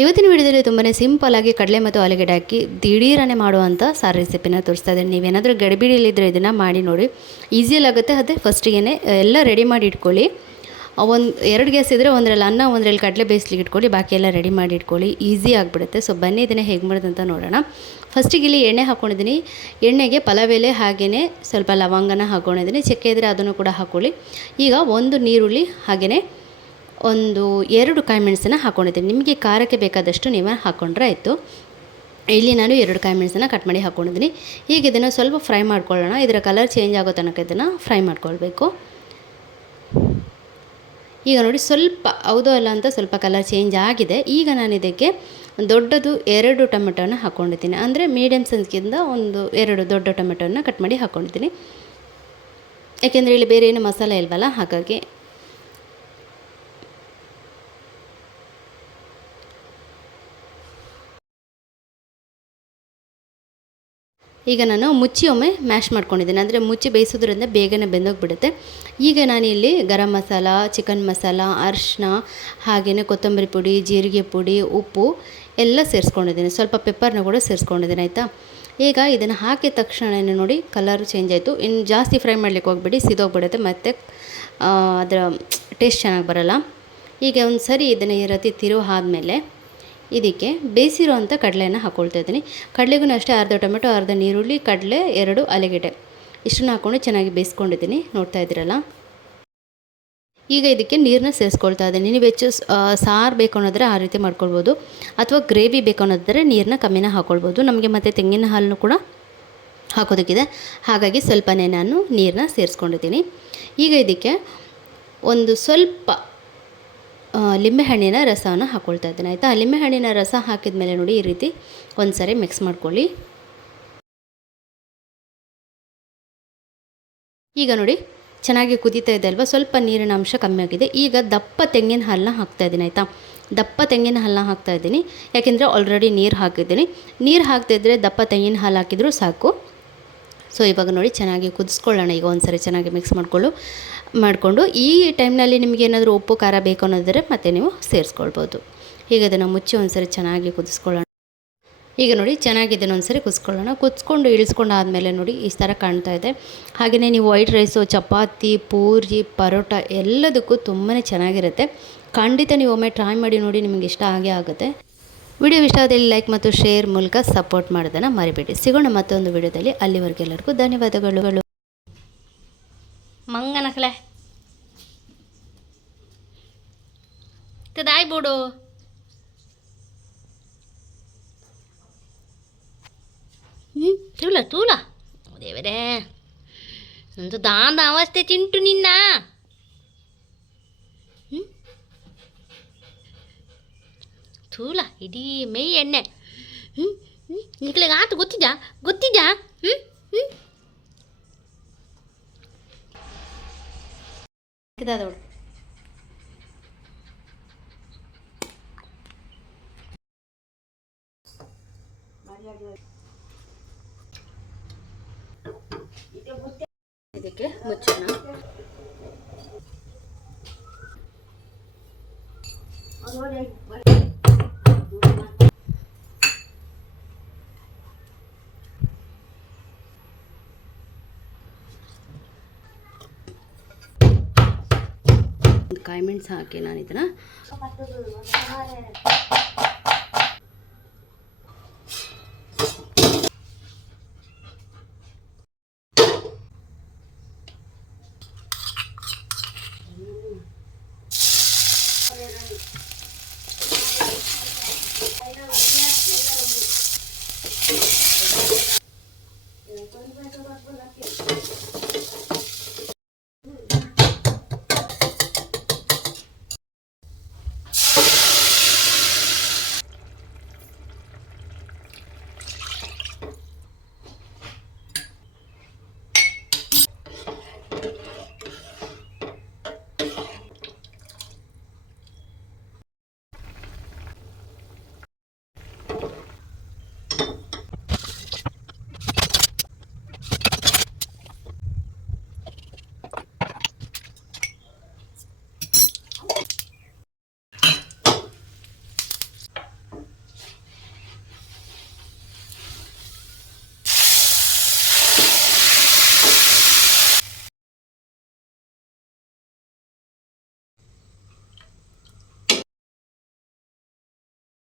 ಇವತ್ತಿನ ವಿಡಿಯೋದಲ್ಲಿ ತುಂಬಾ ಸಿಂಪಲ್ ಆಗಿ ಕಡಲೆ ಮತ್ತು ಆಲೂಗಡ್ಡೆ ಹಾಕಿ ದಿಢೀರನೆ ಮಾಡುವಂಥ ಸಾರು ರೆಸಿಪಿನ ತೋರಿಸ್ತಾ ಇದ್ದೀನಿ. ನೀವೇನಾದರೂ ಗಡಿಬಿಡಿಯಲ್ಲಿದ್ದರೆ ಇದನ್ನು ಮಾಡಿ ನೋಡಿ, ಈಸಿಯಲ್ಲಿ ಆಗುತ್ತೆ. ಅದೇ ಫಸ್ಟಿಗೆ ಎಲ್ಲ ರೆಡಿ ಮಾಡಿ ಇಟ್ಕೊಳ್ಳಿ. ಒಂದು 2 ಗ್ಯಾಸ್ ಇದ್ದರೆ ಒಂದರಲ್ಲಿ ಅನ್ನ ಒಂದರಲ್ಲಿ ಕಡಲೆ ಬೇಯಿಸ್ಲಿಕ್ಕೆ ಇಟ್ಕೊಳ್ಳಿ, ಬಾಕಿ ಎಲ್ಲ ರೆಡಿ ಮಾಡಿ ಇಟ್ಕೊಳ್ಳಿ, ಈಸಿ ಆಗಿಬಿಡುತ್ತೆ. ಸೊ ಬನ್ನಿ ಇದನ್ನು ಹೇಗೆ ಮಾಡೋದಂತ ನೋಡೋಣ. ಫಸ್ಟಿಗೆ ಇಲ್ಲಿ ಎಣ್ಣೆ ಹಾಕ್ಕೊಂಡಿದ್ದೀನಿ. ಎಣ್ಣೆಗೆ ಪಲಾವ್ ಎಲೆ ಹಾಗೆಯೇ ಸ್ವಲ್ಪ ಲವಂಗನ ಹಾಕ್ಕೊಂಡಿದ್ದೀನಿ. ಚಕ್ಕೆ ಇದ್ದರೆ ಅದನ್ನು ಕೂಡ ಹಾಕ್ಕೊಳ್ಳಿ. ಈಗ ಒಂದು ನೀರುಳ್ಳಿ ಹಾಗೆಯೇ ಒಂದು 2 ಕಾಯಿ ಮೆಣಸನ್ನು ಹಾಕ್ಕೊಂಡಿದ್ದೀನಿ. ನಿಮಗೆ ಖಾರಕ್ಕೆ ಬೇಕಾದಷ್ಟು ನೀವು ಹಾಕ್ಕೊಂಡ್ರೆ ಆಯಿತು. ಇಲ್ಲಿ ನಾನು 2 ಕಾಯಿ ಮೆಣಸನ್ನು ಕಟ್ ಮಾಡಿ ಹಾಕ್ಕೊಂಡಿದ್ದೀನಿ. ಈಗ ಇದನ್ನು ಸ್ವಲ್ಪ ಫ್ರೈ ಮಾಡ್ಕೊಳ್ಳೋಣ. ಇದರ ಕಲರ್ ಚೇಂಜ್ ಆಗೋ ತನಕ ಇದನ್ನು ಫ್ರೈ ಮಾಡ್ಕೊಳ್ಬೇಕು. ಈಗ ನೋಡಿ ಸ್ವಲ್ಪ ಹೌದೋ ಅಲ್ಲ ಅಂತ ಸ್ವಲ್ಪ ಕಲರ್ ಚೇಂಜ್ ಆಗಿದೆ. ಈಗ ನಾನು ಇದಕ್ಕೆ ದೊಡ್ಡದು 2 ಟೊಮೆಟೊನ ಹಾಕ್ಕೊಂಡಿದ್ದೀನಿ. ಅಂದರೆ ಮೀಡಿಯಮ್ ಸೈಜ್ಗಿಂತ ಒಂದು 2 ದೊಡ್ಡ ಟೊಮೆಟೊನ ಕಟ್ ಮಾಡಿ ಹಾಕ್ಕೊಂಡಿದ್ದೀನಿ. ಯಾಕೆಂದರೆ ಇಲ್ಲಿ ಬೇರೆ ಏನು ಮಸಾಲೆ ಇಲ್ವಲ್ಲ, ಹಾಗಾಗಿ. ಈಗ ನಾನು ಮುಚ್ಚಿ ಒಮ್ಮೆ ಮ್ಯಾಶ್ ಮಾಡ್ಕೊಂಡಿದ್ದೀನಿ. ಅಂದರೆ ಮುಚ್ಚಿ ಬೇಯಿಸೋದ್ರಿಂದ ಬೇಗನೆ ಬೆಂದೋಗಿಬಿಡುತ್ತೆ. ಈಗ ನಾನಿಲ್ಲಿ ಗರಂ ಮಸಾಲ, ಚಿಕನ್ ಮಸಾಲ, ಅರಿಶಿನ ಹಾಗೆಯೇ ಕೊತ್ತಂಬರಿ ಪುಡಿ, ಜೀರಿಗೆ ಪುಡಿ, ಉಪ್ಪು ಎಲ್ಲ ಸೇರಿಸ್ಕೊಂಡಿದ್ದೀನಿ. ಸ್ವಲ್ಪ ಪೆಪ್ಪರ್ನ ಕೂಡ ಸೇರಿಸ್ಕೊಂಡಿದ್ದೀನಿ, ಆಯಿತಾ. ಈಗ ಇದನ್ನು ಹಾಕಿದ ತಕ್ಷಣವೇ ನೋಡಿ ಕಲರ್ ಚೇಂಜ್ ಆಯಿತು. ಇನ್ನು ಜಾಸ್ತಿ ಫ್ರೈ ಮಾಡಲಿಕ್ಕೆ ಹೋಗ್ಬಿಡಿ, ಸಿದೋಗ್ಬಿಡುತ್ತೆ, ಮತ್ತು ಅದರ ಟೇಸ್ಟ್ ಚೆನ್ನಾಗಿ ಬರೋಲ್ಲ. ಈಗ ಒಂದು ಸರಿ ಇದನ್ನು ಈ ರೀತಿ ತಿರುವು ಆದಮೇಲೆ ಇದಕ್ಕೆ ಬೇಯಿಸಿರೋವಂಥ ಕಡಲೆಯನ್ನು ಹಾಕ್ಕೊಳ್ತಾ ಇದ್ದೀನಿ. ಕಡಲೆಗೂ ಅಷ್ಟೇ ಅರ್ಧ ಟೊಮೆಟೊ, ಅರ್ಧ ನೀರುಳ್ಳಿ, ಕಡಲೆ, 2 ಆಲೂಗಡ್ಡೆ ಇಷ್ಟನ್ನು ಹಾಕ್ಕೊಂಡು ಚೆನ್ನಾಗಿ ಬೇಯಿಸ್ಕೊಂಡಿದ್ದೀನಿ, ನೋಡ್ತಾ ಇದ್ದೀರಲ್ಲ. ಈಗ ಇದಕ್ಕೆ ನೀರನ್ನ ಸೇರಿಸ್ಕೊಳ್ತಾ ಇದ್ದೀನಿ. ನೀವು ಹೆಚ್ಚು ಸಾರು ಬೇಕು ಅನ್ನೋದ್ರೆ ಆ ರೀತಿ ಮಾಡ್ಕೊಳ್ಬೋದು, ಅಥವಾ ಗ್ರೇವಿ ಬೇಕು ಅನ್ನೋದ್ರೆ ನೀರನ್ನ ಕಮ್ಮಿನ ಹಾಕ್ಕೊಳ್ಬೋದು. ನಮಗೆ ಮತ್ತು ತೆಂಗಿನ ಹಾಲನ್ನು ಕೂಡ ಹಾಕೋದಕ್ಕಿದೆ, ಹಾಗಾಗಿ ಸ್ವಲ್ಪನೇ ನಾನು ನೀರನ್ನ ಸೇರಿಸ್ಕೊಂಡಿದ್ದೀನಿ. ಈಗ ಇದಕ್ಕೆ ಒಂದು ಸ್ವಲ್ಪ ಲಿಂಬೆಹಣ್ಣಿನ ರಸವನ್ನು ಹಾಕ್ಕೊಳ್ತಾ ಇದ್ದೀನಿ, ಆಯಿತಾ. ಲಿಂಬೆಹಣ್ಣಿನ ರಸ ಹಾಕಿದ ಮೇಲೆ ನೋಡಿ ಈ ರೀತಿ ಒಂದು ಸಾರಿ ಮಿಕ್ಸ್ ಮಾಡ್ಕೊಳ್ಳಿ. ಈಗ ನೋಡಿ ಚೆನ್ನಾಗಿ ಕುದೀತಾ ಇದೆ ಅಲ್ವಾ, ಸ್ವಲ್ಪ ನೀರಿನ ಅಂಶ ಕಮ್ಮಿ ಆಗಿದೆ. ಈಗ ದಪ್ಪ ತೆಂಗಿನ ಹಾಲನ್ನ ಹಾಕ್ತಾಯಿದ್ದೀನಿ, ಆಯಿತಾ. ದಪ್ಪ ತೆಂಗಿನ ಹಾಲನ್ನ ಹಾಕ್ತಾಯಿದ್ದೀನಿ, ಯಾಕೆಂದರೆ ಆಲ್ರೆಡಿ ನೀರು ಹಾಕಿದ್ದೀನಿ. ನೀರು ಹಾಕ್ತಿದ್ರೆ ದಪ್ಪ ತೆಂಗಿನ ಹಾಲು ಹಾಕಿದರೂ ಸಾಕು. ಸೊ ಇವಾಗ ನೋಡಿ ಚೆನ್ನಾಗಿ ಕುದಿಸ್ಕೊಳ್ಳೋಣ. ಈಗ ಒಂದು ಸಾರಿ ಚೆನ್ನಾಗಿ ಮಿಕ್ಸ್ ಮಾಡಿಕೊಂಡು ಈ ಟೈಮ್ನಲ್ಲಿ ನಿಮಗೆ ಏನಾದರೂ ಉಪ್ಪು ಖಾರ ಬೇಕು ಅನ್ನೋದ್ರೆ ಮತ್ತೆ ನೀವು ಸೇರಿಸ್ಕೊಳ್ಬೋದು. ಈಗ ಅದನ್ನು ಮುಚ್ಚಿ ಒಂದು ಸಾರಿ ಚೆನ್ನಾಗಿ ಕುದಿಸ್ಕೊಳ್ಳೋಣ. ಈಗ ನೋಡಿ ಚೆನ್ನಾಗಿ ಇದನ್ನು ಒಂದು ಸಾರಿ ಕುದಿಸ್ಕೊಂಡು ಇಳಿಸ್ಕೊಂಡು ಆದಮೇಲೆ ನೋಡಿ ಈ ಥರ ಕಾಣ್ತಾ ಇದೆ. ಹಾಗೆಯೇ ನೀವು ವೈಟ್ ರೈಸು, ಚಪಾತಿ, ಪೂರಿ, ಪರೋಟ ಎಲ್ಲದಕ್ಕೂ ತುಂಬಾ ಚೆನ್ನಾಗಿರುತ್ತೆ. ಖಂಡಿತ ನೀವು ಒಮ್ಮೆ ಟ್ರೈ ಮಾಡಿ ನೋಡಿ, ನಿಮಗೆ ಇಷ್ಟ ಆಗೇ ಆಗುತ್ತೆ. ವಿಡಿಯೋ ಇಷ್ಟ ಆದಲ್ಲಿ ಲೈಕ್ ಮತ್ತು ಶೇರ್ ಮೂಲಕ ಸಪೋರ್ಟ್ ಮಾಡೋದನ್ನು ಮರಿಬೇಡಿ. ಸಿಗೋಣ ಮತ್ತೊಂದು ವಿಡಿಯೋದಲ್ಲಿ. ಅಲ್ಲಿವರೆಗೆ ಎಲ್ಲರಿಗೂ ಧನ್ಯವಾದಗಳು. ಮಂಗನಕಲೆ ತದಾಯ್ ಬೋಡು ತೂಲ ದೇವರೇ, ಒಂದು ದಾಂದ ಅವಸ್ಥೆ ಚಿಂಟು ನಿನ್ನ. ತೂಲ ಇಡೀ ಮೈ ಎಣ್ಣೆ. ನಿಕ್ಳಿಗೆ ಆತು ಗೊತ್ತಿದ್ಯಾ. ಇದಾದವಳು ಇದಕ್ಕೆ ಮುಚ್ಚೋಣ. ಕಾಯಿ ಮೆಣಸು ಹಾಕಿ ನಾನು ಇದನ್ನು